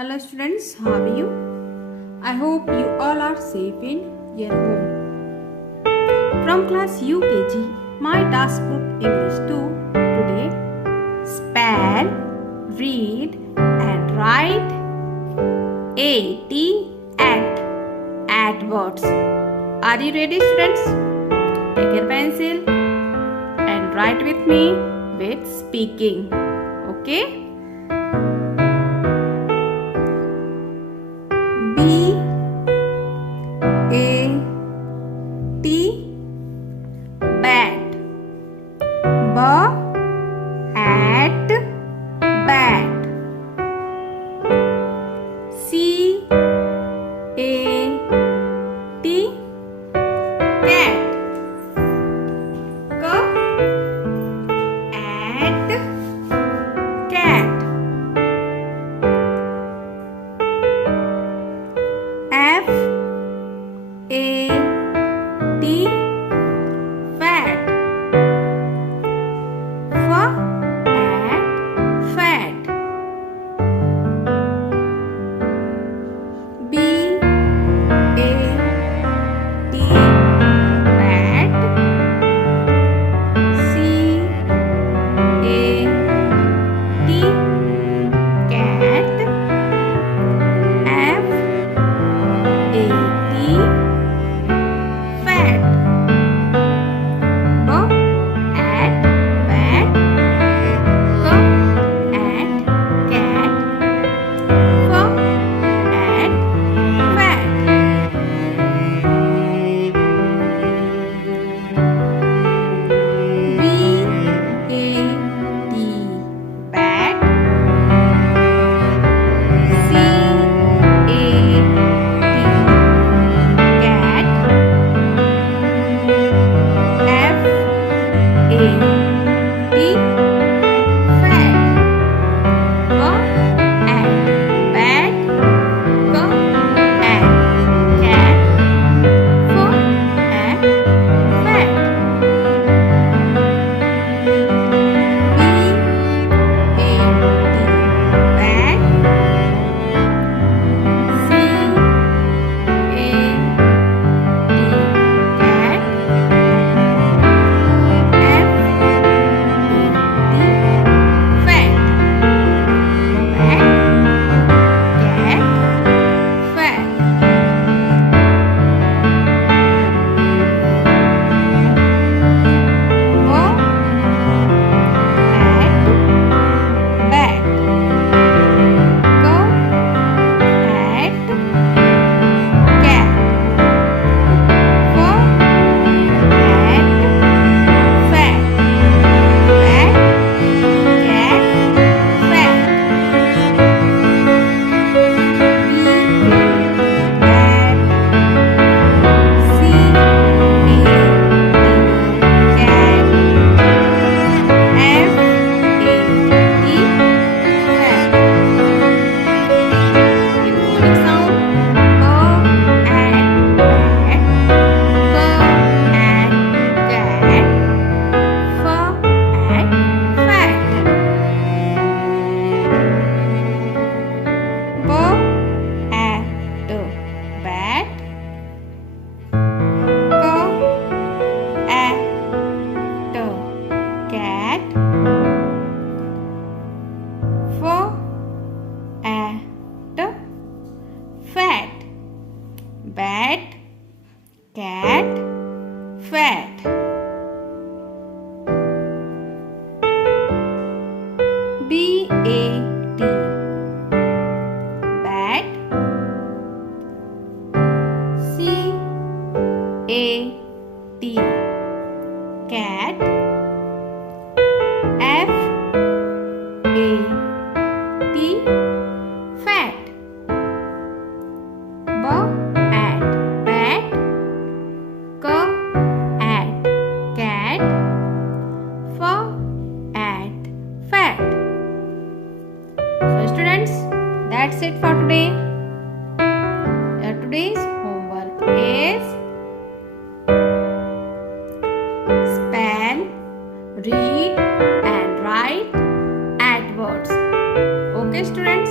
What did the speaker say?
Hello students, how are you? I hope you all are safe in your home. From class UKG, my task book English 2 today, spell, read and write at words. Are you ready students? Take your pencil and write with me with speaking. Okay? Bat. At bat. Cat. At cat. F fat. Fat. B bat. C cat. F fat. Fat. Bat, cat, fat. B-A-T bat. C-A-T cat. F-A-T fat. B at bat. C at cat. F at fat. So students, that's it for today. Today's homework is spell, read and write adverbs. Okay students?